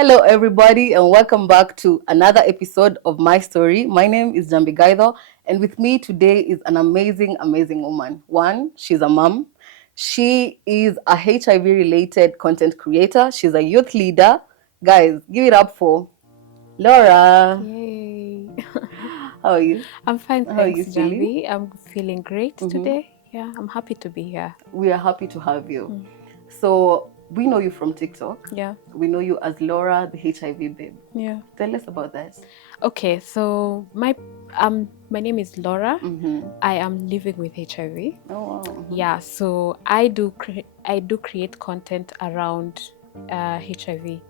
Hello, everybody, and welcome back to another episode of My Story. My name is Jambi Gaido, and with me today is an amazing, amazing woman. One, she's a mom. She is a HIV-related content creator. She's a youth leader. Guys, give it up for Laura. Yay. How are you? I'm fine, How are you thanks, feeling? Jambi. I'm feeling great today. Yeah, I'm happy to be here. We are happy to have you. So, we know you from TikTok. Yeah, We know you as Laura, the HIV babe. yeah. Tell us about that. Okay, so my name is Laura. I am living with HIV. Oh, wow. Yeah, so I do create content around HIV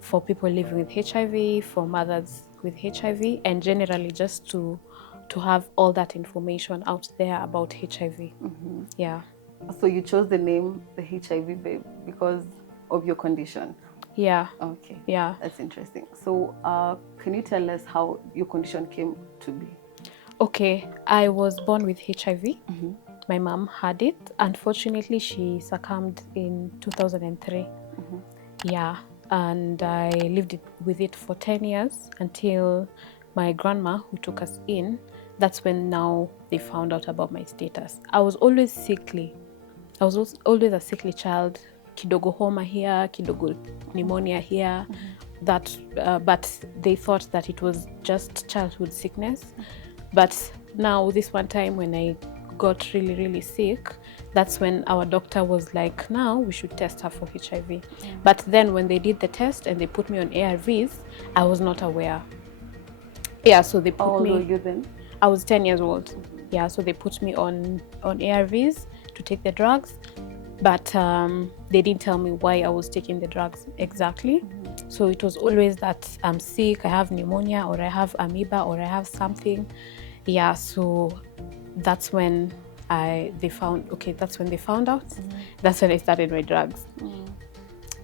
for people living with HIV, for mothers with HIV, and generally just to have all that information out there about HIV. Yeah. So you chose the name the HIV babe because of your condition. Yeah. Okay. Yeah. That's interesting. So can you tell us how your condition came to be? Okay, I was born with HIV. My mom had it. Unfortunately, she succumbed in 2003. Yeah, and I lived with it for 10 years until my grandma, who took us in, that's when now they found out about my status. I was always sickly. I was always a sickly child. Kidogo homa here, kidogo pneumonia here. But they thought that it was just childhood sickness. But now this one time when I got really, really sick, that's when our doctor was like, now we should test her for HIV. But then when they did the test and they put me on ARVs, I was not aware. Yeah, so they put How old me. were you then? I was 10 years old. Yeah, so they put me on ARVs to take the drugs, but they didn't tell me why I was taking the drugs exactly. So it was always that I'm sick, I have pneumonia, or I have amoeba, or I have something. Yeah, so that's when they found out. That's when I started my drugs.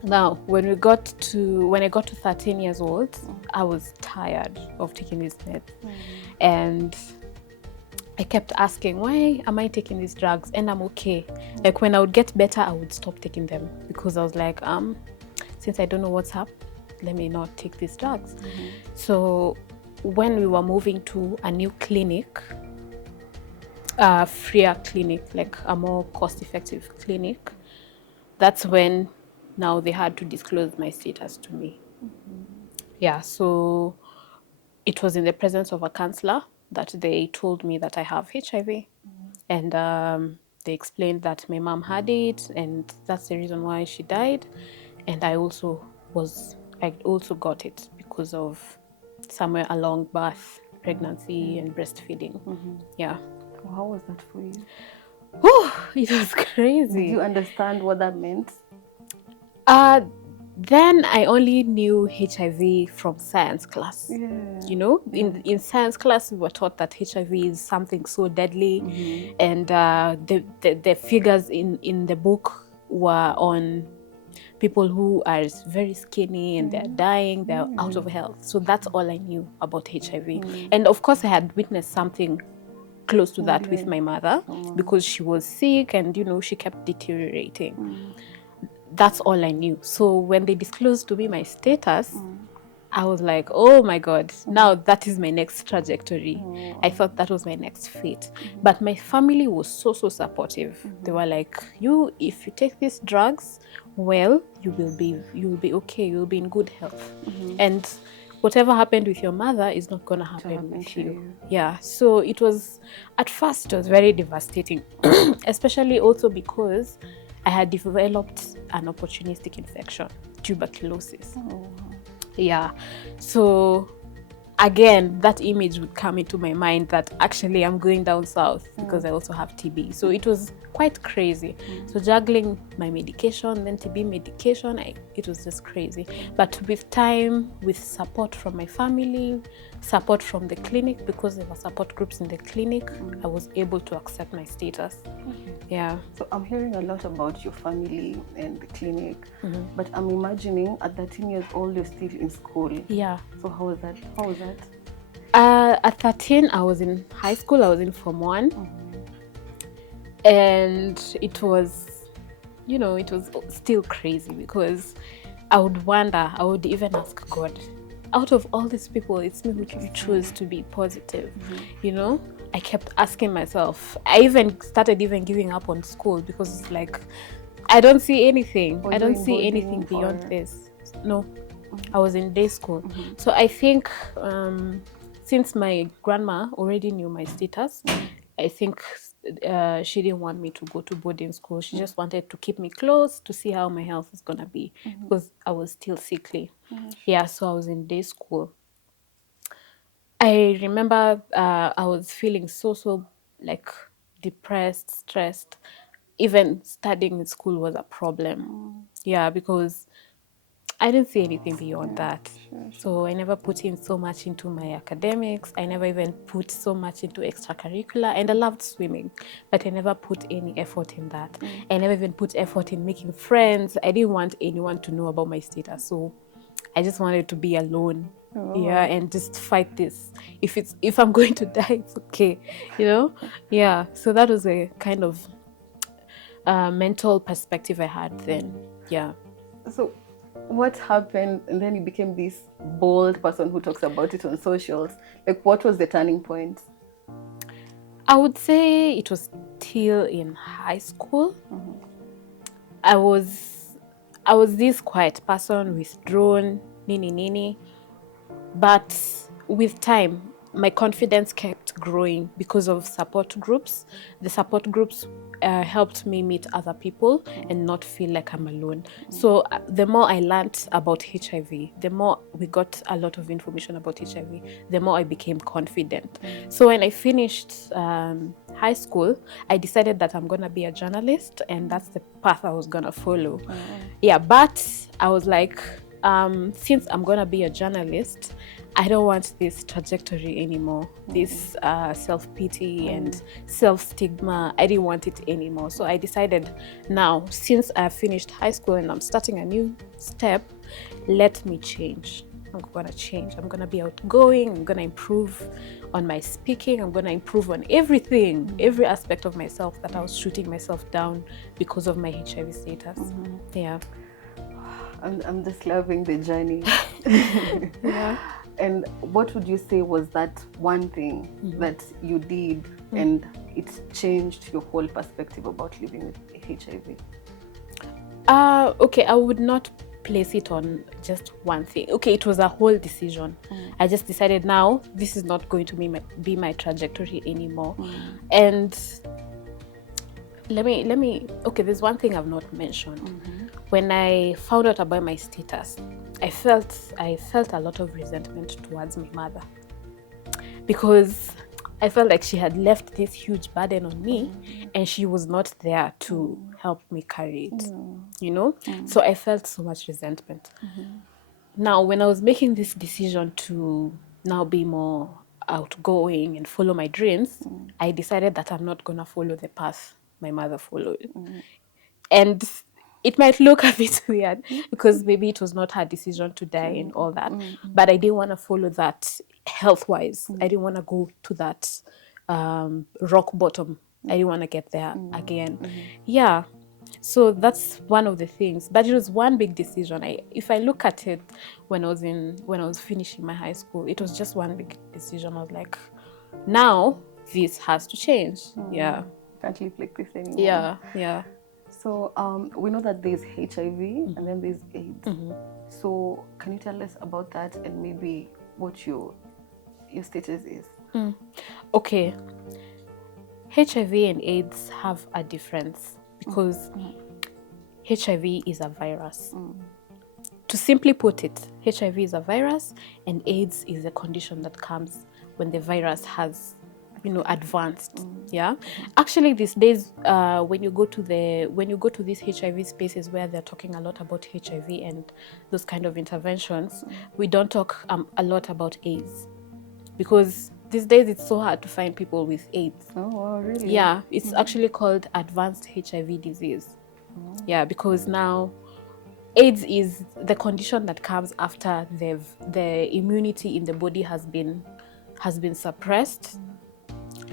Now, when I got to 13 years old, I was tired of taking these meds. And I kept asking, why am I taking these drugs? And I'm okay. Like when I would get better, I would stop taking them because I was like, since I don't know what's up, let me not take these drugs. So when we were moving to a new clinic, a freer clinic, like a more cost-effective clinic, that's when now they had to disclose my status to me. Yeah, so it was in the presence of a counselor that they told me that I have HIV. And they explained that my mom had it, and that's the reason why she died. And I also got it because of somewhere along birth, pregnancy, and breastfeeding. Yeah. How was that for you? Whew, it was Did crazy. you understand what that meant? Then I only knew HIV from science class. Yeah. You know, in science class, we were taught that HIV is something so deadly, and the figures in the book were on people who are very skinny and they're dying, they're out of health. So that's all I knew about HIV. And of course, I had witnessed something close to that with my mother because she was sick and, she kept deteriorating. That's all I knew. So when they disclosed to me my status, I was like, oh my God, now that is my next trajectory. I thought that was my next fate. But my family was so supportive. They were like, if you take these drugs, well, you will be okay, you'll be in good health. And whatever happened with your mother is not gonna happen with you. Yeah. So at first it was very devastating, especially also because I had developed an opportunistic infection, tuberculosis. Yeah. So again, that image would come into my mind that actually I'm going down south because I also have TB. So it was quite crazy. So juggling my medication, then TB medication, it was just crazy. But with time, with support from my family, support from the clinic, because there were support groups in the clinic, I was able to accept my status. Yeah. So I'm hearing a lot about your family and the clinic, but I'm imagining at 13 years old, you're still in school. Yeah. So how was that? At 13, I was in high school. I was in Form 1. And it was still crazy because I would wonder, I would even ask God, out of all these people, it's me who you choose to be positive. You know, I kept asking myself. I even started even giving up on school because it's like, I don't see anything. Were I you don't in see anything boarding beyond or? this. No, I was in day school. So I think since my grandma already knew my status, I think she didn't want me to go to boarding school. She just wanted to keep me close to see how my health is gonna be because I was still sickly. Yeah, so I was in day school. I remember I was feeling so like depressed, stressed. Even studying in school was a problem. Yeah, because I didn't see anything beyond that. So I never put in so much into my academics. I never even put so much into extracurricular. And I loved swimming, but I never put any effort in that. I never even put effort in making friends. I didn't want anyone to know about my status. So I just wanted to be alone. Yeah, and just fight this. If I'm going to die, it's okay. You know? Yeah. So that was a kind of mental perspective I had then. Yeah. So what happened, and then you became this bold person who talks about it on socials? Like, what was the turning point? I would say it was still in high school. I was this quiet person, withdrawn, nini. But with time, my confidence kept growing because of support groups. The support groups helped me meet other people and not feel like I'm alone. So the more I learned about HIV, the more we got a lot of information about HIV, the more I became confident. So when I finished high school, I decided that I'm going to be a journalist, and that's the path I was going to follow. Yeah, but I was like, since I'm going to be a journalist, I don't want this trajectory anymore, this self-pity and self-stigma. I didn't want it anymore. So I decided now, since I finished high school and I'm starting a new step, let me change. I'm going to change. I'm going to be outgoing. I'm going to improve on my speaking. I'm going to improve on everything, every aspect of myself that I was shooting myself down because of my HIV status. Yeah. I'm just loving the journey. Yeah. And what would you say was that one thing that you did and it changed your whole perspective about living with HIV? Okay, I would not place it on just one thing. Okay, it was a whole decision. I just decided now this is not going to be my trajectory anymore. And let me okay, there's one thing I've not mentioned. When I found out about my status, I felt a lot of resentment towards my mother, because I felt like she had left this huge burden on me and she was not there to help me carry it, you know? So I felt so much resentment. Now, when I was making this decision to now be more outgoing and follow my dreams, I decided that I'm not going to follow the path my mother followed. And it might look a bit weird because maybe it was not her decision to die and all that, but I didn't want to follow that health-wise. I didn't want to go to that rock bottom. I didn't want to get there again. Yeah. So that's one of the things, but it was one big decision. If I look at it, when I was finishing my high school, it was just one big decision. I was like, now this has to change. Yeah. Can't live like this anymore. Yeah. So we know that there's HIV and then there's AIDS. So can you tell us about that and maybe what your status is? Okay. HIV and AIDS have a difference because HIV is a virus. To simply put it, HIV is a virus and AIDS is a condition that comes when the virus has, advanced. Yeah. Actually, these days, when you go to these HIV spaces where they're talking a lot about HIV and those kind of interventions, we don't talk a lot about AIDS, because these days it's so hard to find people with AIDS. Oh, wow, really? Yeah, it's actually called advanced HIV disease. Yeah, because now AIDS is the condition that comes after the immunity in the body has been suppressed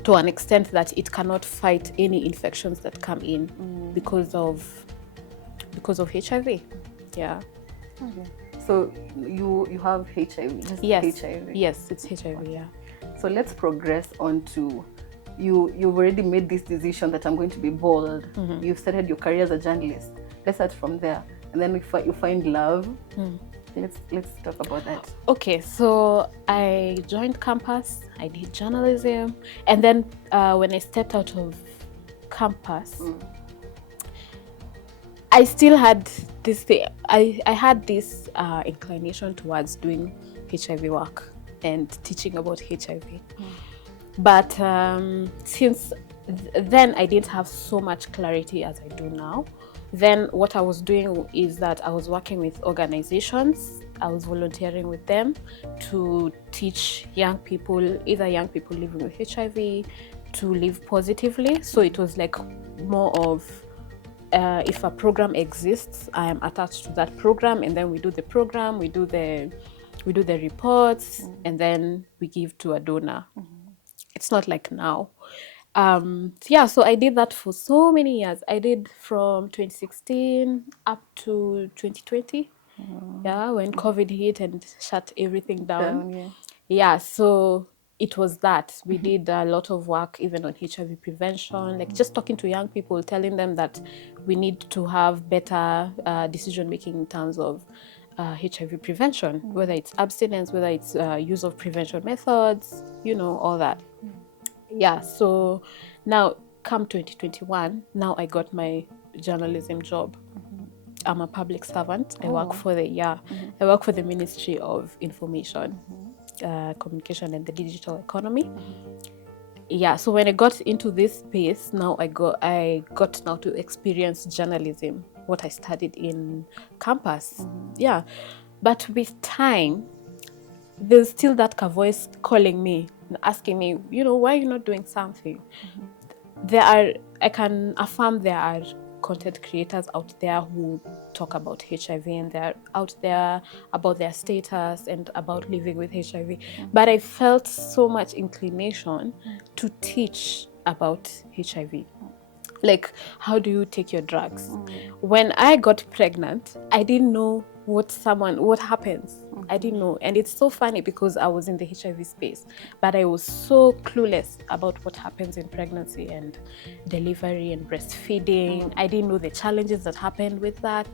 to an extent that it cannot fight any infections that come in because of HIV. Yeah. Okay. So you have HIV, just Yes, HIV. yes, it's HIV. Yeah. So let's progress on to you've already made this decision that I'm going to be bold. You've started your career as a journalist. Let's start from there, and then you find love. Let's talk about that. Okay, so I joined campus. I did journalism, and then when I stepped out of campus, I still had this thing. I had this inclination towards doing HIV work and teaching about HIV. But since then I didn't have so much clarity as I do now. Then what I was doing is that I was working with organizations. I was volunteering with them to teach young people, either young people living with HIV, to live positively. So it was like more of if a program exists, I am attached to that program, and then we do the program, we do the reports, and then we give to a donor. It's not like now. Yeah, so I did that for so many years. I did from 2016 up to 2020. Yeah, when COVID hit and shut everything down. Yeah, so it was that. We did a lot of work even on HIV prevention, like just talking to young people, telling them that we need to have better decision making in terms of HIV prevention, whether it's abstinence, whether it's use of prevention methods, all that. Yeah, so now come 2021, now I got my journalism job. I'm a public servant. I work for I work for the Ministry of Information, Communication and the Digital Economy. Yeah, so when I got into this space, now I got now to experience journalism, what I studied in campus. Yeah, but with time, there's still that voice calling me, asking me, why are you not doing something? I can affirm there are content creators out there who talk about HIV, and they're out there about their status and about living with HIV. But I felt so much inclination to teach about HIV. Like, how do you take your drugs? When I got pregnant, I didn't know what happens. I didn't know. And it's so funny because I was in the HIV space, but I was so clueless about what happens in pregnancy and delivery and breastfeeding. I didn't know the challenges that happened with that.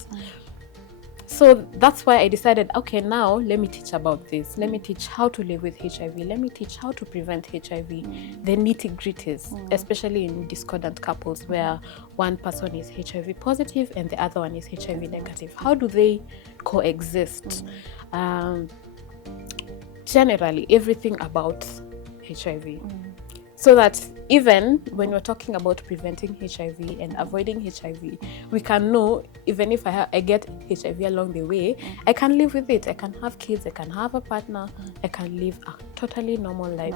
So that's why I decided, okay, now let me teach about this. Let me teach how to live with HIV. Let me teach how to prevent HIV, the nitty-gritties, especially in discordant couples where one person is HIV positive and the other one is HIV negative. How do they coexist? Generally, everything about HIV. So that even when we're talking about preventing HIV and avoiding HIV, we can know, even if I get HIV along the way, I can live with it. I can have kids, I can have a partner, I can live a totally normal life.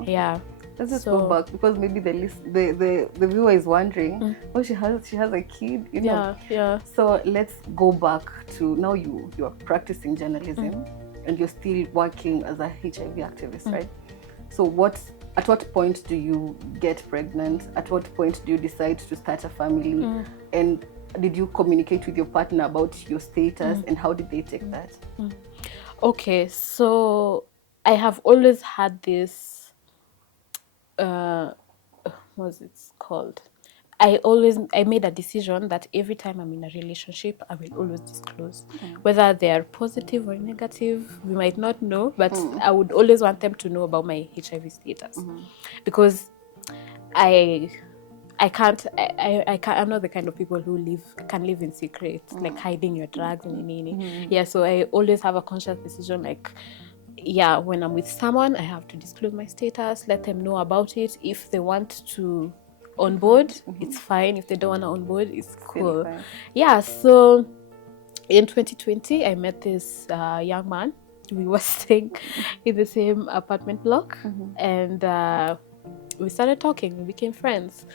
Okay. Yeah. Let's just go back, because maybe the viewer is wondering, oh, she has a kid, Yeah. So let's go back to now you're practicing journalism and you're still working as a HIV activist, right? So at what point do you get pregnant? At what point do you decide to start a family? And did you communicate with your partner about your status, and how did they take that? Okay, so I have always had this, what's it called? I made a decision that every time I'm in a relationship, I will always disclose. Whether they are positive or negative, we might not know, but I would always want them to know about my HIV status. Because I'm not the kind of people who can live in secret, like hiding your drugs and Yeah, so I always have a conscious decision, like, yeah, when I'm with someone, I have to disclose my status, let them know about it. If they want to on board, it's fine. If they don't want to on board, it's cool. Yeah, so in 2020, I met this young man. We were staying in the same apartment block, and we started talking. We became friends.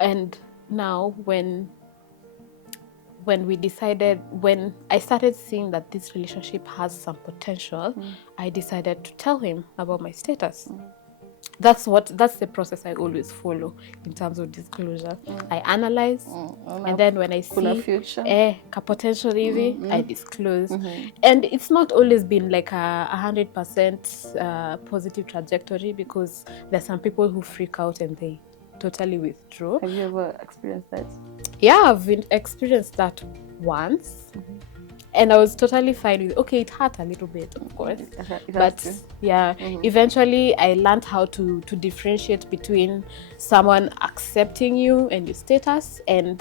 And now when I started seeing that this relationship has some potential, I decided to tell him about my status. that's the process I always follow in terms of disclosure. I analyze, and then when I see ka potential hivi, I disclose. And it's not always been like a 100% positive trajectory, because there's some people who freak out and they totally withdraw. Have you ever experienced that? Yeah, I've experienced that once. And I was totally fine with, okay, it hurt a little bit, of course. But yeah, eventually I learned how to differentiate between someone accepting you and your status and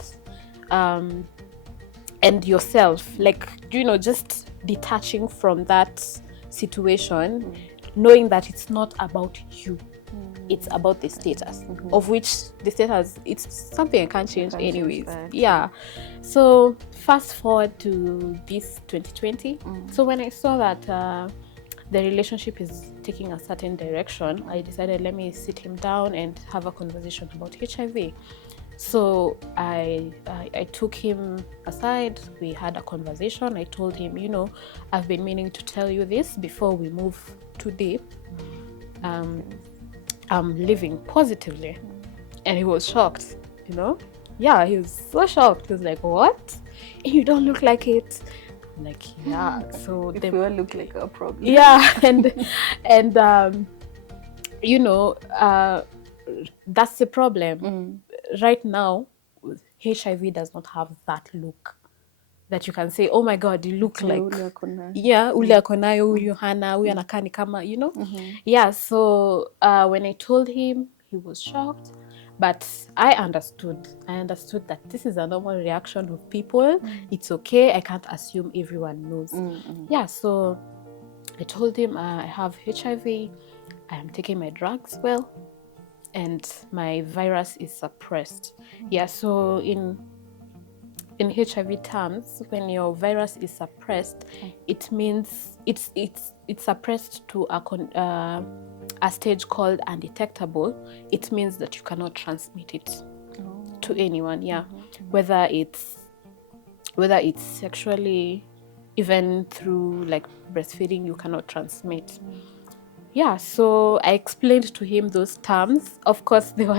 yourself. Like, you know, just detaching from that situation, knowing that it's not about you. It's about the status, of which the status, it's something I can't change anyways. Yeah. So fast forward to this 2020. So when I saw that the relationship is taking a certain direction, I decided, let me sit him down and have a conversation about HIV. So I took him aside. We had a conversation. I told him, you know, I've been meaning to tell you this before we move too deep. I'm living positively. And he was shocked, you know? Yeah, he was so shocked. He was like, what? You don't look like it. I'm like, yeah. So if you all look like a problem. Yeah, and you know, that's the problem. Right now, HIV does not have that look that you can say, oh my God, you look like, yeah, ule akonayo, huyu hana, huyu anakaa ni kama, you know? Yeah, so when I told him, he was shocked, but I understood that this is a normal reaction of people. It's okay, I can't assume everyone knows. Yeah, so I told him, I have HIV, I am taking my drugs well, and my virus is suppressed. Yeah, so in HIV terms, when your virus is suppressed, it means it's suppressed to a stage called undetectable. It means that you cannot transmit it to anyone. Yeah, whether it's sexually, even through like breastfeeding, you cannot transmit. Yeah, so I explained to him those terms. Of course, they were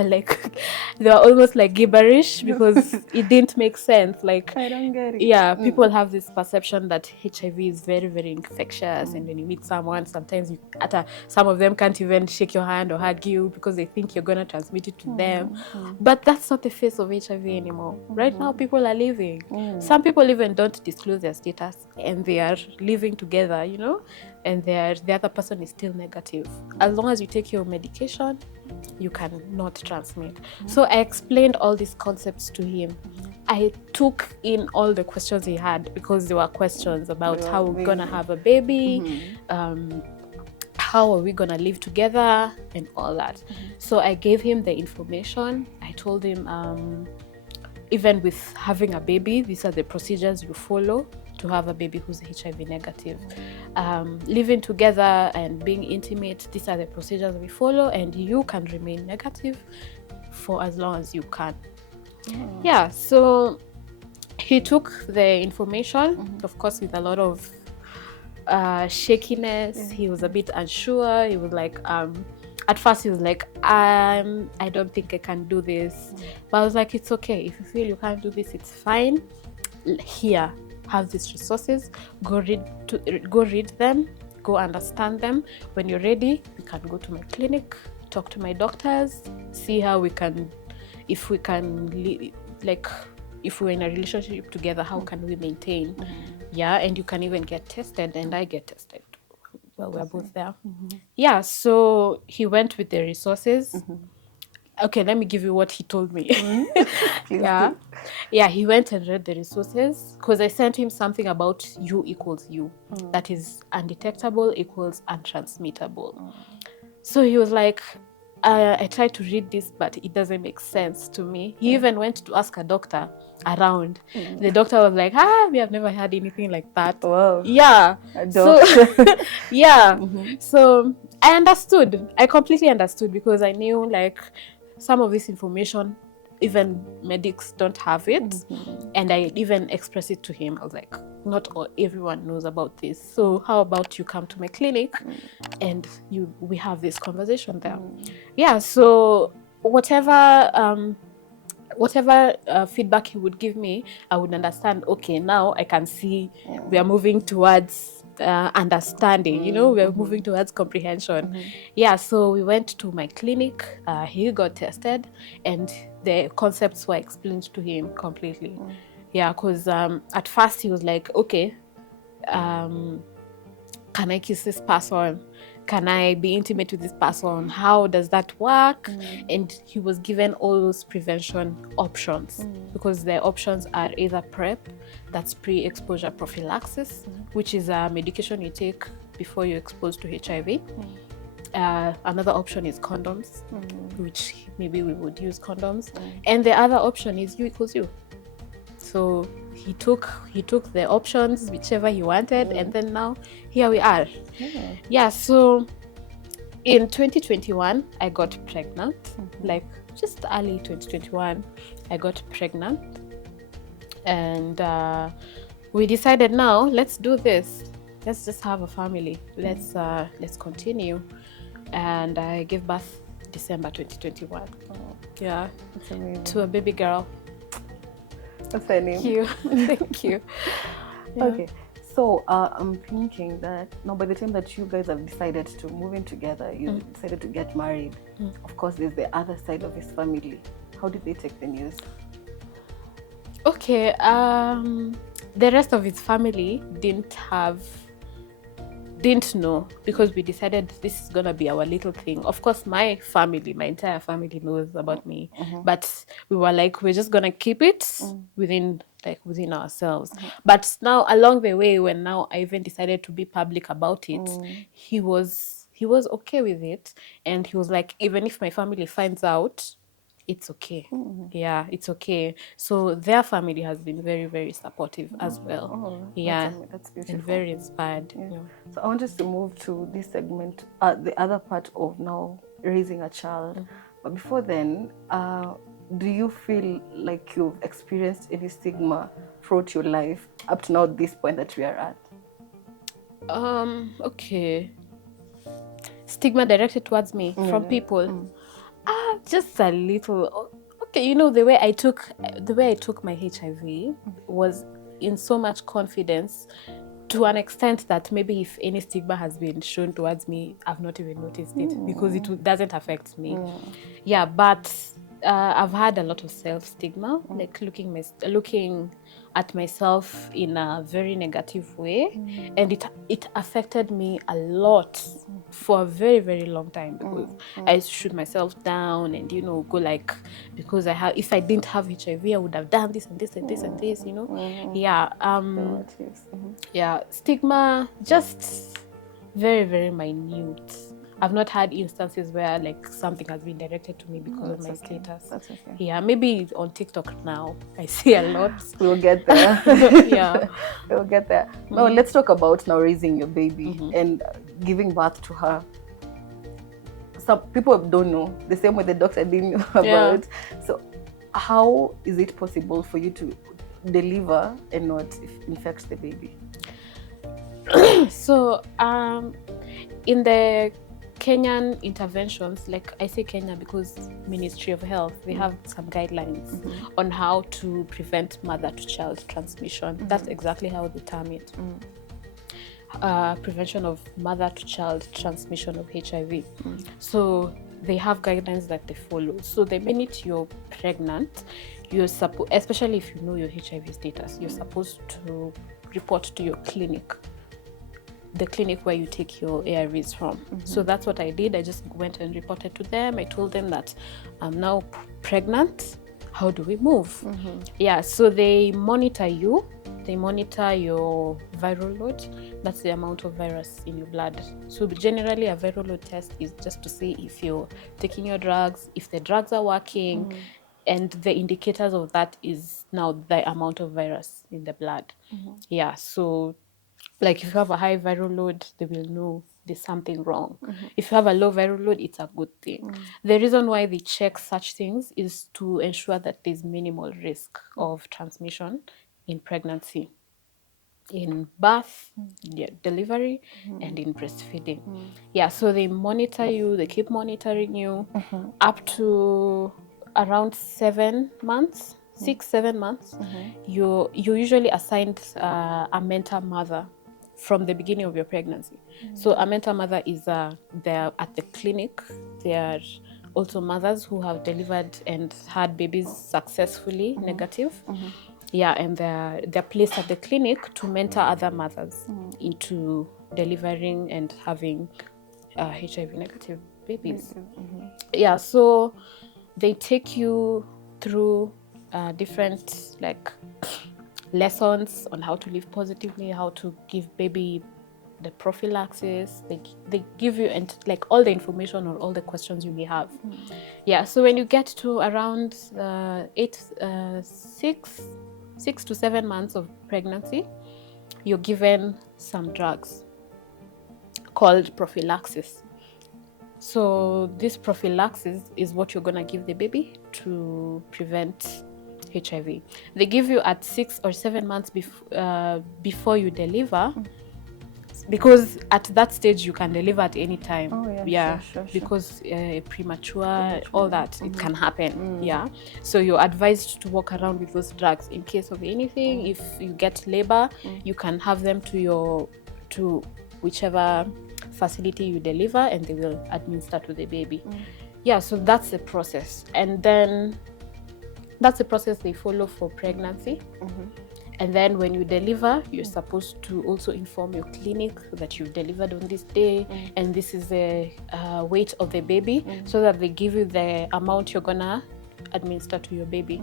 almost like gibberish because it didn't make sense. Like, I don't get it. Yeah, people have this perception that HIV is very, very infectious, and when you meet someone, sometimes some of them can't even shake your hand or hug you because they think you're gonna transmit it to them. But that's not the face of HIV anymore. Right now, people are living. Some people even don't disclose their status, and they are living together, you know, and the other person is still negative. As long as you take your medication, you cannot transmit. So I explained all these concepts to him. I took in all the questions he had, because there were questions about how we're gonna have a baby, how are we gonna live together, and all that. So I gave him the information. I told him, even with having a baby, these are the procedures you follow to have a baby who's HIV negative. Living together and being intimate, these are the procedures we follow, and you can remain negative for as long as you can. Yeah, so he took the information, of course, with a lot of shakiness. He was a bit unsure. He was like, at first he was like, I don't think I can do this. But I was like, it's okay. If you feel you can't do this, it's fine. Here, have these resources. Go read them. Go understand them. When you're ready, you can go to my clinic, talk to my doctors, see how we can, if we're in a relationship together, how can we maintain? Yeah, and you can even get tested, and I get tested. Well, we're both there. Yeah, so he went with the resources. Okay, let me give you what he told me. Yeah, he went and read the resources, because I sent him something about U equals U. That is, undetectable equals untransmittable. So he was like, I tried to read this, but it doesn't make sense to me. He even went to ask a doctor around. The doctor was like, we have never had anything like that. Wow. Yeah. So, yeah. So I understood. I completely understood, because I knew, like, some of this information even medics don't have it. And I even expressed it to him. I was like, not everyone knows about this. So how about you come to my clinic and we have this conversation there. Yeah, so whatever feedback he would give me, I would understand, okay, now I can see we are moving towards understanding, we are moving towards comprehension. Yeah, so we went to my clinic, he got tested, and the concepts were explained to him completely. Yeah, because at first he was like, okay, can I kiss this person? Can I be intimate with this person? How does that work? And he was given all those prevention options, because the options are either PrEP, that's pre-exposure prophylaxis, which is a medication you take before you're exposed to HIV. Another option is condoms, which maybe we would use condoms. And the other option is U equals U. So he took the options, whichever he wanted, and then now here we are. Yeah, so in 2021, I got pregnant, like just early 2021, I got pregnant, and we decided, now let's do this. Let's just have a family. Let's continue, and I gave birth December 2021. Yeah, to a baby girl. What's her name? Thank you. Thank you. Yeah. Okay, so I'm thinking that now by the time that you guys have decided to move in together, you decided to get married. Of course, there's the other side of his family. How did they take the news? Okay, the rest of his family didn't know, because we decided this is gonna be our little thing. Of course, my entire family knows about me, but we were like, we're just gonna keep it within ourselves. But now along the way, when now I even decided to be public about it, he was okay with it, and he was like, even if my family finds out, it's okay. Yeah, it's okay. So their family has been very, very supportive as well. Yeah, that's beautiful. and very inspired. Yeah. Yeah. So I want us to move to this segment, the other part of now raising a child. But before then, do you feel like you've experienced any stigma throughout your life up to now, this point that we are at? Okay. Stigma directed towards me from people. Just a little. Okay, the way I took my HIV was in so much confidence, to an extent that maybe if any stigma has been shown towards me, I've not even noticed it, because it doesn't affect me. Yeah, but I've had a lot of self-stigma, like looking at myself in a very negative way, and it affected me a lot for a very, very long time, because I used to shoot myself down and go like, because if I didn't have HIV, I would have done this and this and this and this, Yeah, yeah, stigma, just very, very minute. I've not had instances where like something has been directed to me because of my status. That's okay. Yeah, maybe on TikTok now I see a lot. We'll get there. Yeah, we'll get there. Now let's talk about now raising your baby and giving birth to her. Some people don't know, the same way the doctor didn't know about. So how is it possible for you to deliver and not infect the baby? So in the Kenyan interventions, like I say Kenya because Ministry of Health, they have some guidelines on how to prevent mother-to-child transmission. That's exactly how they term it. Prevention of mother-to-child transmission of HIV. So they have guidelines that they follow. So the minute you're pregnant, you're supposed, especially if you know your HIV status, you're supposed to report to your clinic, the clinic where you take your ARVs from. So that's what I did. I just went and reported to them. I told them that I'm now pregnant. How do we move? Yeah, so they monitor you. They monitor your viral load. That's the amount of virus in your blood. So generally a viral load test is just to see if you're taking your drugs, if the drugs are working, and the indicators of that is now the amount of virus in the blood. Yeah, so like if you have a high viral load, they will know there's something wrong. If you have a low viral load, it's a good thing. The reason why they check such things is to ensure that there's minimal risk of transmission in pregnancy, in birth, delivery, and in breastfeeding. Yeah, so they monitor you, they keep monitoring you up to around 7 months, 6-7 months. You usually assigned a mentor mother from the beginning of your pregnancy. So a mentor mother is they're at the clinic. They are also mothers who have delivered and had babies successfully negative. Yeah, and they're placed at the clinic to mentor other mothers into delivering and having HIV negative babies. Yeah, so they take you through different like lessons on how to live positively, how to give baby the prophylaxis. They give you and like all the information or all the questions you may have. Yeah, so when you get to around 6 to 7 months of pregnancy, you're given some drugs called prophylaxis. So this prophylaxis is what you're gonna give the baby to prevent HIV. They give you at 6 or 7 months before you deliver, because at that stage you can deliver at any time. Sure. Because premature, all that, it can happen. Yeah, so you're advised to walk around with those drugs in case of anything. If you get labor, you can have them to whichever facility you deliver, and they will administer to the baby. Yeah, so that's the process, and then that's the process they follow for pregnancy. And then when you deliver, you're supposed to also inform your clinic that you've delivered on this day, and this is the weight of the baby, so that they give you the amount you're gonna administer to your baby.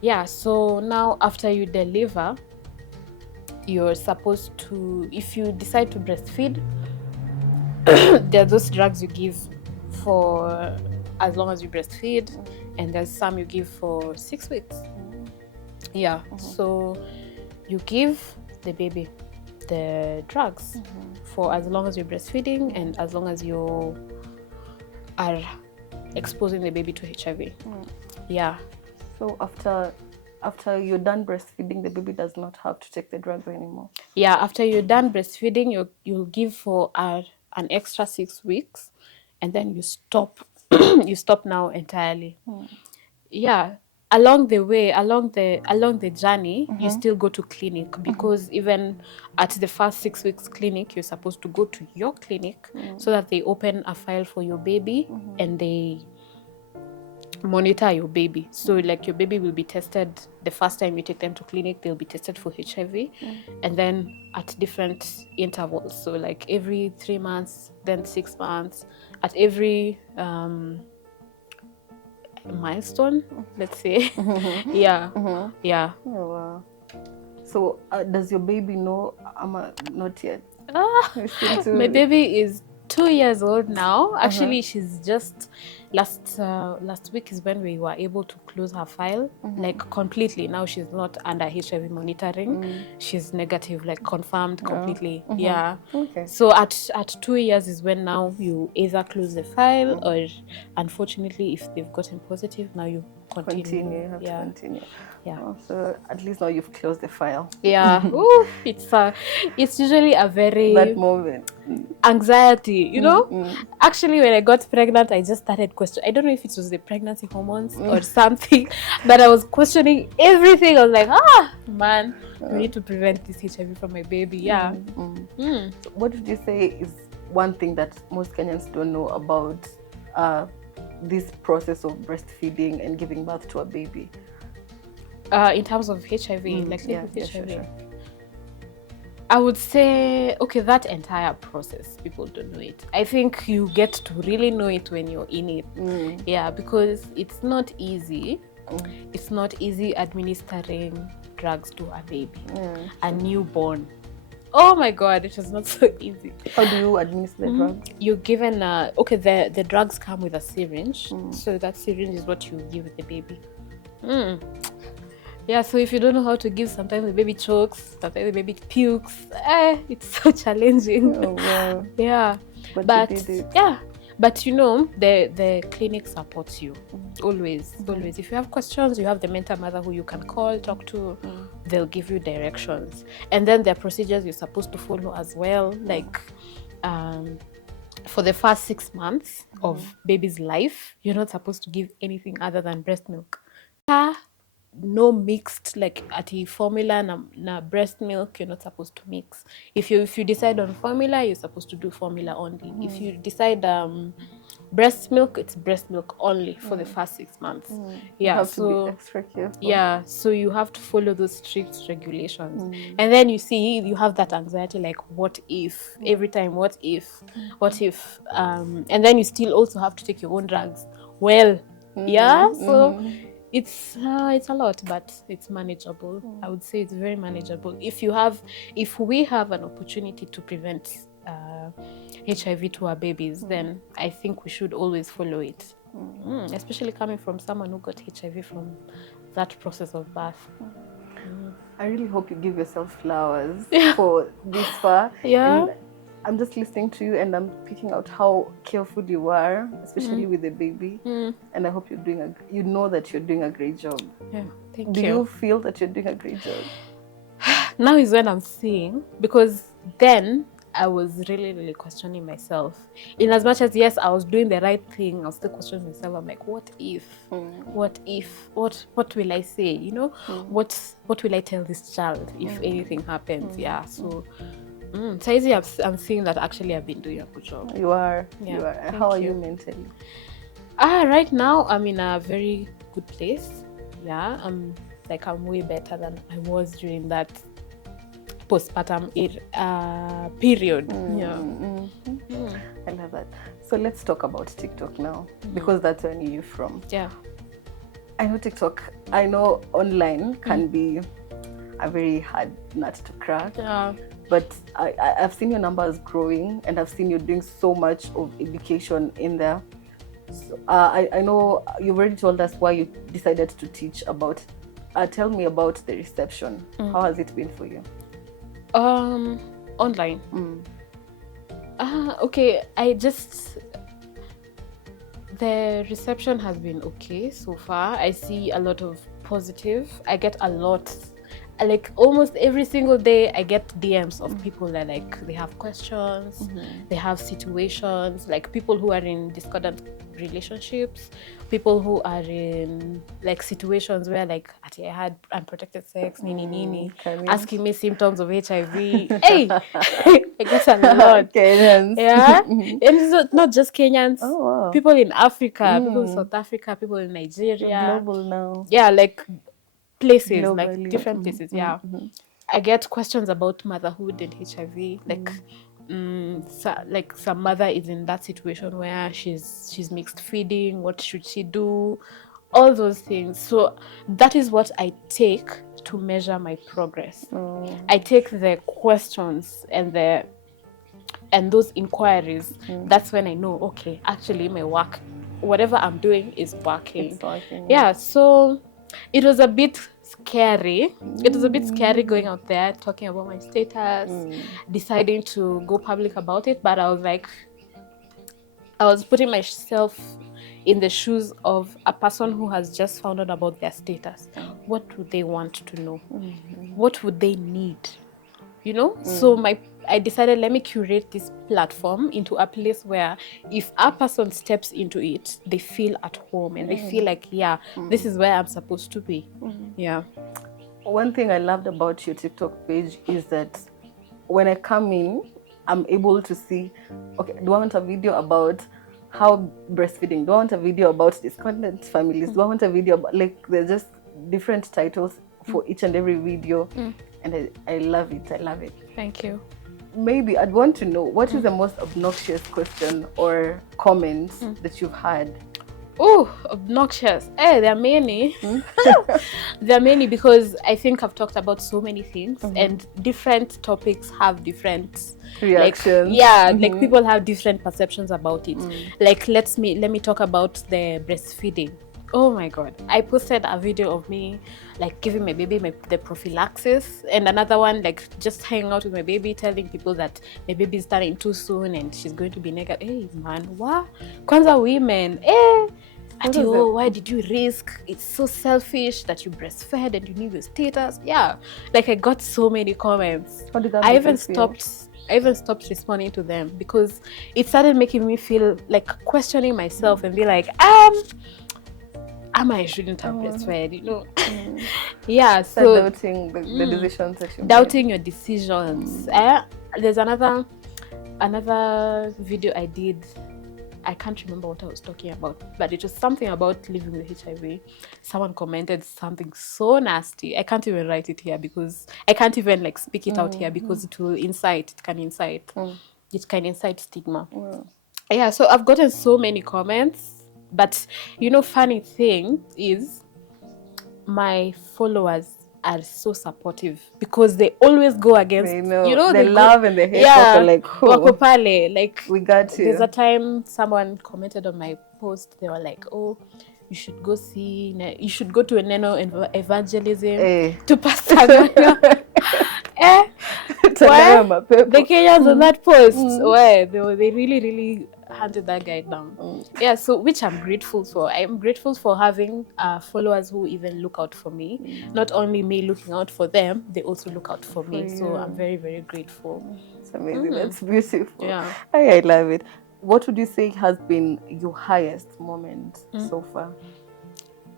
Yeah, so now after you deliver, you're supposed to, if you decide to breastfeed, there are those drugs you give for as long as you breastfeed, and there's some you give for 6 weeks. Yeah, so you give the baby the drugs for as long as you're breastfeeding and as long as you are exposing the baby to HIV. Yeah. So after you're done breastfeeding, the baby does not have to take the drugs anymore. Yeah, after you're done breastfeeding, you'll give for an extra 6 weeks, and then you stop. You stop now entirely. Yeah. Along the way, along the journey, you still go to clinic, because even at the first 6 weeks clinic, you're supposed to go to your clinic so that they open a file for your baby and they monitor your baby. So like your baby will be tested the first time you take them to clinic, they'll be tested for HIV, and then at different intervals. So like every 3 months, then 6 months, at every milestone, let's say. Yeah. Yeah. Oh, wow. So does your baby know? Not yet. My baby is 2 years old now. Actually, she's just last week is when we were able to close her file, like completely. Now she's not under HIV monitoring. She's negative, like confirmed completely. Yeah. Okay. So at 2 years is when now you either close the file, or unfortunately, if they've gotten positive, now you continue. You have to continue. Yeah. Oh, so at least now you've closed the file. Yeah. Ooh, it's usually a very That moment. anxiety, you know. Actually, when I got pregnant, I just started questioning. I don't know if it was the pregnancy hormones or something, but I was questioning everything. I was like, man, we need to prevent this HIV from my baby. Yeah. What would you say is one thing that most Kenyans don't know about this process of breastfeeding and giving birth to a baby? In terms of HIV, like with HIV. Sure. I would say, okay, that entire process, people don't know it. I think you get to really know it when you're in it. Yeah, because it's not easy. It's not easy administering drugs to a baby, a newborn. Oh my God, it was not so easy. How do you administer the drugs? You're given, the drugs come with a syringe. So that syringe is what you give the baby. Yeah, so if you don't know how to give, sometimes the baby chokes, sometimes the baby pukes. It's so challenging. Oh wow. Yeah. But you did it. Yeah. But you know, the clinic supports you. Always. If you have questions, you have the mentor mother who you can call, talk to. They'll give you directions. And then there are procedures you're supposed to follow as well. Like for the first 6 months of baby's life, you're not supposed to give anything other than breast milk. No mixed, like ati formula na breast milk, you're not supposed to mix. If you decide on formula, you're supposed to do formula only. If you decide breast milk, it's breast milk only for the first 6 months. You have to be extra careful. Yeah, so you have to follow those strict regulations. And then you see, you have that anxiety, like, what if? Every time, what if? What if? And then you still also have to take your own drugs. Well, yeah, so it's a lot, but it's manageable. I would say it's very manageable. If we have an opportunity to prevent HIV to our babies, then I think we should always follow it. Especially coming from someone who got HIV from that process of birth. I really hope you give yourself flowers for this far. Yeah. And I'm just listening to you and I'm picking out how careful you are, especially with the baby. And I hope you know that you're doing a great job. Yeah, thank you. Do you feel that you're doing a great job? Now is when I'm seeing, because then I was really, really questioning myself. In as much as, yes, I was doing the right thing, I was still questioning myself. I'm like, what if? What if? What will I say? You know, what will I tell this child if anything happens? Yeah, so Saizi, I'm seeing that actually I've been doing a good job. You are. Yeah, you are. How are you mentally? Right now I'm in a very good place. Yeah, I'm way better than I was during that postpartum period. I love that. So let's talk about TikTok now, because that's where I knew you from. Yeah. I know TikTok, I know online can be a very hard nut to crack. Yeah. But I've seen your numbers growing and I've seen you doing so much of education in there. So, I know you've already told us why you decided to teach about. Tell me about the reception. How has it been for you? Online. Okay. The reception has been okay so far. I see a lot of positive. I get a lot. Like almost every single day I get DMs of people that they have questions, they have situations, like people who are in discordant relationships, people who are in situations where I had unprotected sex, asking me symptoms of HIV. Hey, I get a lot. Kenyans. Yeah, and it's not just Kenyans. Oh, wow. People in Africa, people in South Africa, people in Nigeria. You're global now. Yeah, places, Globally. Different places. I get questions about motherhood and HIV, some mother is in that situation where she's mixed feeding, what should she do, all those things. So that is what I take to measure my progress. I take the questions and those inquiries. That's when I know, okay, actually my work, whatever I'm doing is working. It's working. Yeah, so it was a bit scary. It was a bit scary going out there, talking about my status, deciding to go public about it. But I was putting myself in the shoes of a person who has just found out about their status. What would they want to know? What would they need? You know? So I decided, let me curate this platform into a place where if a person steps into it, they feel at home and they feel like, this is where I'm supposed to be. Yeah. One thing I loved about your TikTok page is that when I come in, I'm able to see, okay, do I want a video about how breastfeeding? Do I want a video about discordant families? Do I want a video about, there's just different titles for each and every video. And I love it. I love it. Thank you. Maybe I'd want to know, what is the most obnoxious question or comment that you've had? Oh, obnoxious. There are many. There are many, because I think I've talked about so many things and different topics have different reactions. People have different perceptions about it. Let me talk about the breastfeeding. Oh my God. I posted a video of me like giving my baby the prophylaxis, and another one like just hanging out with my baby, telling people that my baby is starting too soon and she's going to be negative. Hey man, what? Kwanza women, What is it? why did you risk? It's so selfish that you breastfed and you knew your status. Yeah. Like I got so many comments. How did that I make even you feel? stopped responding to them because it started making me feel like questioning myself and be like, I shouldn't have breastfed, you know. Yeah, Start so doubting the decisions that you doubting your decisions. There's another video I did. I can't remember what I was talking about, but it was something about living with HIV. Someone commented something so nasty. I can't even write it here because I can't even like speak it out here because it will incite. It can incite. It can incite stigma. Yeah, so I've gotten so many comments, but you know, funny thing is, my followers are so supportive because they always go against, They know you know, the they love go, and the hate. yeah, Like, wako pale. Like, we got there's you. a time someone commented on my post, they were like, oh, you should go to a neno evangelism to Pastor Nana. Why? The Kenyans on that post, why they really hunted that guy down. Yeah, so which I'm grateful for. I'm grateful for having followers who even look out for me. Not only me looking out for them, they also look out for me. So I'm very, very grateful. It's amazing. That's beautiful. Yeah. I love it. What would you say has been your highest moment so far?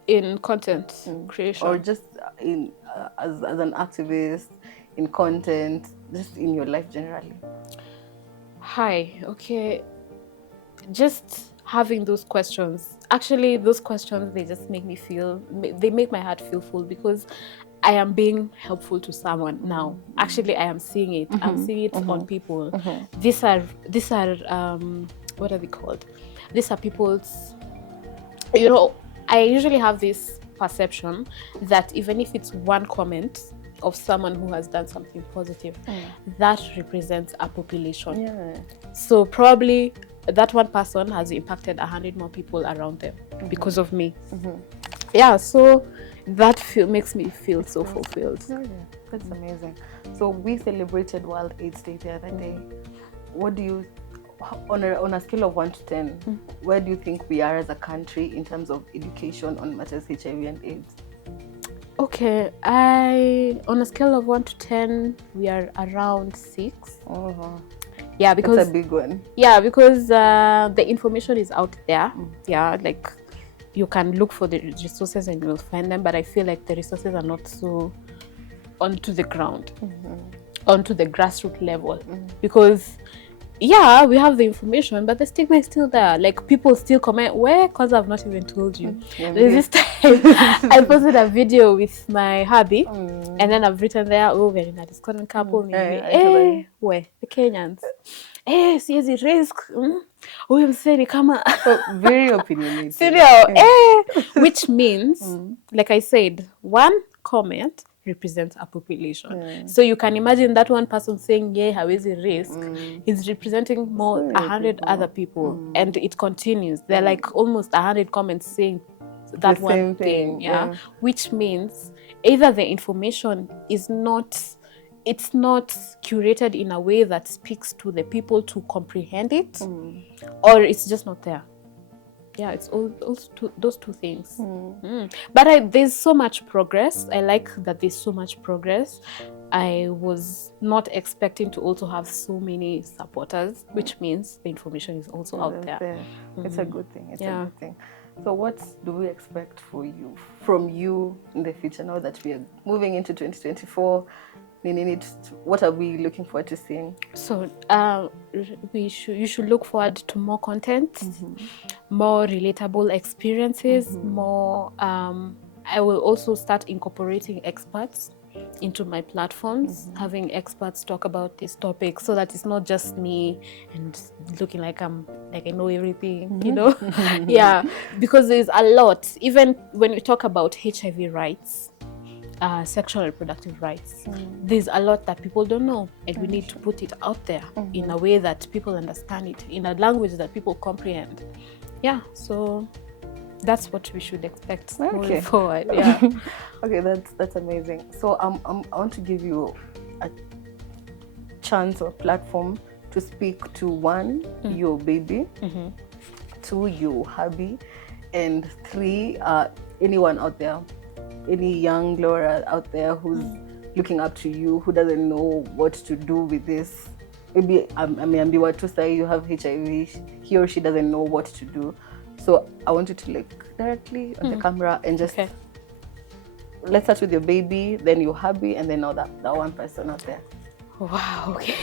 In content creation, or just in as an activist, in content, just in your life generally? Okay, just having those questions. Actually, those questions, they just make me feel, they make my heart feel full because I am being helpful to someone now. Actually, I am seeing it. I'm seeing it on people. These are what are they called? These are people's, you know, I usually have this perception that even if it's one comment of someone who has done something positive, that represents a population. Yeah. So probably that one person has impacted 100 more people around them because of me. Yeah, so that makes me feel so fulfilled. Yeah, that's amazing. So we celebrated World AIDS Day the other day. What do you, on a scale of 1 to 10, where do you think we are as a country in terms of education on matters HIV and AIDS? Okay, on a scale of 1 to 10, we are around 6. Yeah, because that's a big one. Yeah, because the information is out there. Yeah, like you can look for the resources and you'll find them, but I feel like the resources are not so onto the ground, onto the grassroots level, because yeah, we have the information, but the stigma is still there. Like people still comment, where? Because I've not even told you. This time I posted a video with my hubby, and then I've written there, oh, we're in a discordant couple. Where? The Kenyans. Siezi risk. Huyu msee ni kama very opinionated. Serial. Which means, like I said, one comment represents a population. So you can imagine that one person saying, yeah, hawezi risk, is representing more 100 other people. And it continues. There are like almost 100 comments saying that the one thing. Yeah. Which means either the information is not, it's not curated in a way that speaks to the people to comprehend it, or it's just not there. Yeah, it's all those two things. But there's so much progress. I like that there's so much progress. I was not expecting to also have so many supporters, which means the information is also out there. It's a good thing. It's a good thing. So what do we expect from you in the future now that we are moving into 2024? What are we looking forward to seeing? So you should look forward to more content, more relatable experiences, more I will also start incorporating experts into my platforms, having experts talk about this topic, so that it's not just me and looking like I know everything, you know. Yeah, because there's a lot. Even when we talk about HIV rights, sexual and reproductive rights, there's a lot that people don't know, and we need to put it out there in a way that people understand it, in a language that people comprehend. Yeah, so that's what we should expect Okay. moving forward. Yeah. Okay, that's amazing. So I want to give you a chance or platform to speak to one, your baby, two, your hubby, and three, anyone out there, any young Laura out there who's looking up to you, who doesn't know what to do with this. Maybe ameambiwa tu say you have HIV, he or she doesn't know what to do. So I want you to look directly at the camera and just let's start with your baby, then your hubby, and then now that one person out there. Wow, okay.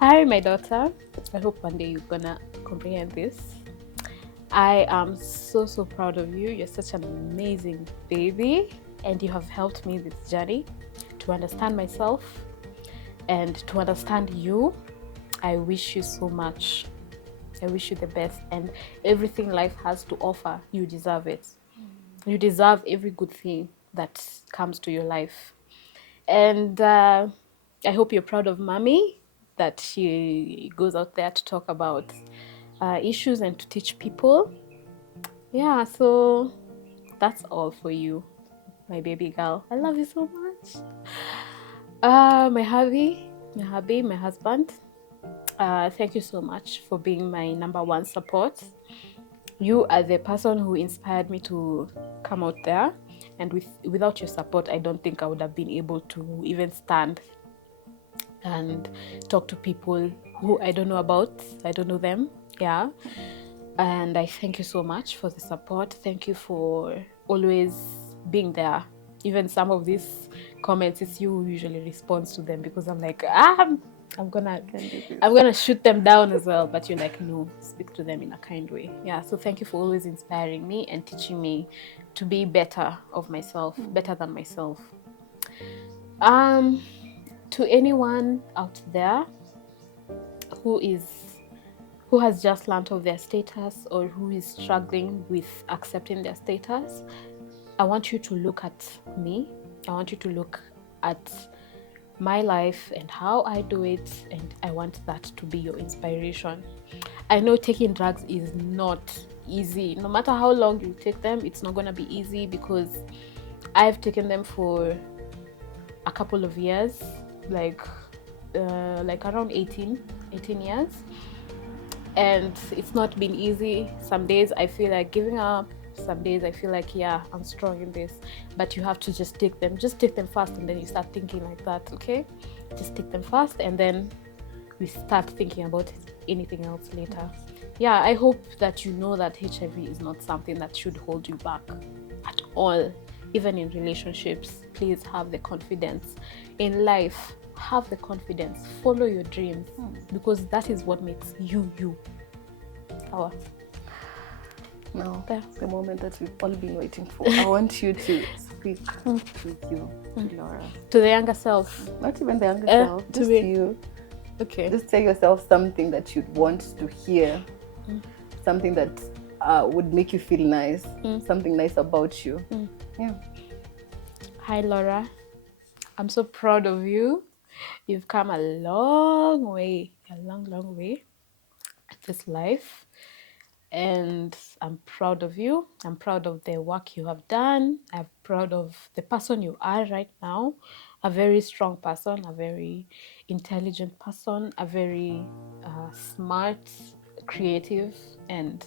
Hi, my daughter. I hope one day you're gonna comprehend this. I am so proud of you. You're such an amazing baby, and you have helped me this journey to understand myself and to understand you. I wish you so much. I wish you the best, and everything life has to offer, you deserve it. You deserve every good thing that comes to your life. And I hope you're proud of mommy, that she goes out there to talk about issues and to teach people. Yeah, so that's all for you, my baby girl. I love you so much. My hubby, my husband, thank you so much for being my number one support. You are the person who inspired me to come out there, and without your support, I don't think I would have been able to even stand and talk to people who I don't know about. I don't know them. Yeah. And I thank you so much for the support. Thank you for always being there. Even some of these comments, it's you who usually responds to them, because I'm like, I'm gonna shoot them down as well. But you're like, no, speak to them in a kind way. Yeah. So thank you for always inspiring me and teaching me to be better of myself, better than myself. To anyone out there who has just learned of their status, or who is struggling with accepting their status, I want you to look at me. I want you to look at my life and how I do it, and I want that to be your inspiration. I know taking drugs is not easy. No matter how long you take them, it's not going to be easy, because I've taken them for a couple of years, like around 18 years, and it's not been easy. Some days I feel like giving up, some days I feel like, yeah, I'm strong in this. But you have to just take them fast, and then you start thinking like that. Okay, just take them fast, and then we start thinking about anything else later. Yeah, I hope that you know that HIV is not something that should hold you back at all. Even in relationships, please have the confidence. In life, have the confidence. Follow your dreams, because that is what makes you you. Now, the moment that we've all been waiting for. I want you to speak with you, Laura. To the younger self. Not even the younger self, just you. Okay. Just tell yourself something that you'd want to hear, something that would make you feel nice, something nice about you. Yeah. Hi, Laura. I'm so proud of you. You've come a long way, a long way at this life. And I'm proud of you. I'm proud of the work you have done. I'm proud of the person you are right now. A very strong person, a very intelligent person, a very smart, creative, and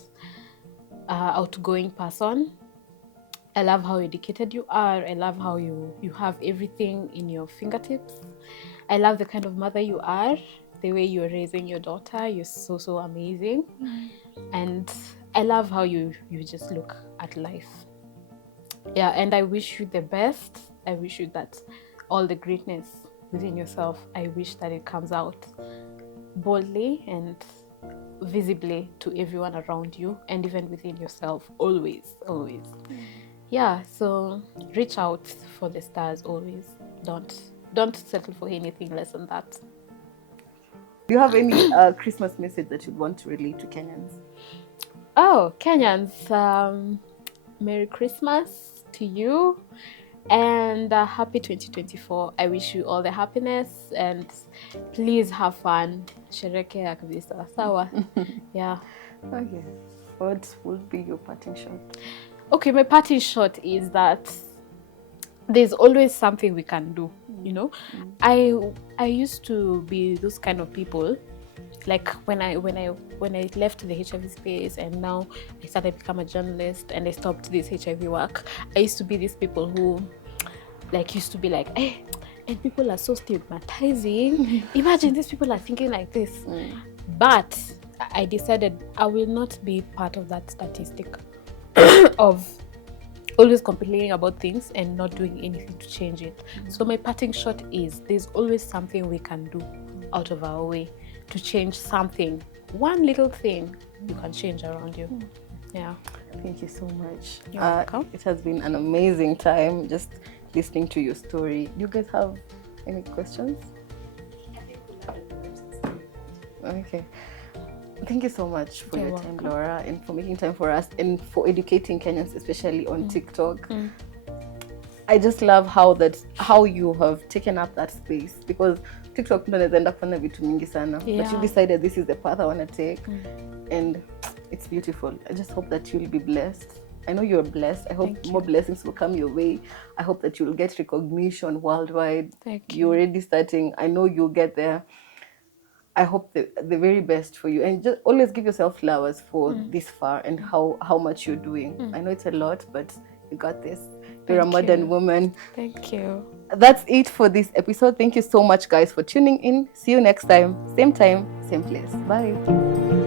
outgoing person. I love how educated you are. I love how you have everything in your fingertips. I love the kind of mother you are, the way you're raising your daughter. You're so amazing. And I love how you just look at life. Yeah, and I wish you the best. I wish you that all the greatness within yourself, I wish that it comes out boldly and visibly to everyone around you, and even within yourself, always. Yeah, so reach out for the stars always. Don't settle for anything less than that. Do you have any Christmas message that you'd want to relate to Kenyans? Oh, Kenyans, Merry Christmas to you, and happy 2024. I wish you all the happiness, and please have fun. Sherekea kabisa, sawa? Yeah. Okay. What would be your parting shot? Okay, my parting shot is that there's always something we can do. You know, I used to be those kind of people. Like when I left the HIV space and now I started to become a journalist and I stopped this HIV work, I used to be these people who used to be like, hey, and people are so stigmatizing. Imagine these people are thinking like this. But I decided I will not be part of that statistic of always complaining about things and not doing anything to change it. So my parting shot is there's always something we can do out of our way to change something. One little thing you can change around you. Yeah. Thank you so much. You're welcome. It has been an amazing time just listening to your story. Do you guys have any questions? Okay. Thank you so much for your time, Laura, and for making time for us and for educating Kenyans, especially on TikTok. I just love how you have taken up that space, because TikTok naenda kufanya vitu mingi sana, but you decided this is the path I want to take, and it's beautiful. I just hope that you'll be blessed. I know you're blessed. I hope more blessings will come your way. I hope that you'll get recognition worldwide. You're already starting. I know you'll get there. I hope the very best for you, and just always give yourself flowers for this far and how much you're doing. I know it's a lot, but you got this. You're a modern woman. Thank you. That's it for this episode. Thank you so much, guys, for tuning in. See you next time. Same place. Bye.